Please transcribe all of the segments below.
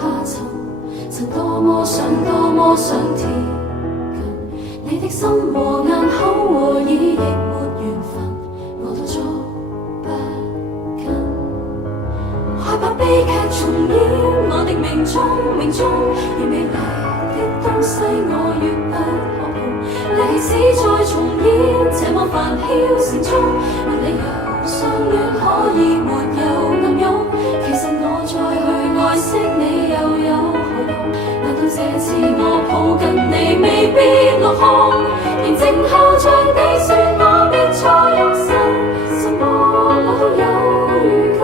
下沉，曾多麼想貼近你的心和眼口和耳，亦沒緣分，我都捉不緊。害怕悲劇重演，我的命中越美麗的東西我越不可碰。歷史再重演，這麼繁囂城中，沒理由相戀可以沒有暗湧。其實我再去愛惜你又有何用？難道這次我抱緊你未必落空？連靜候着你說我別再用神，什麼我都有預感。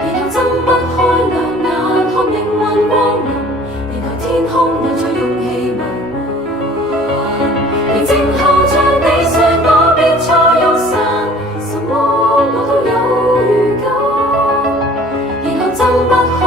然後睜不開兩眼看命運光臨，然後天空又再湧起迷幻。連靜候着你說我別再用神，什麼我都有預感。然後睜不開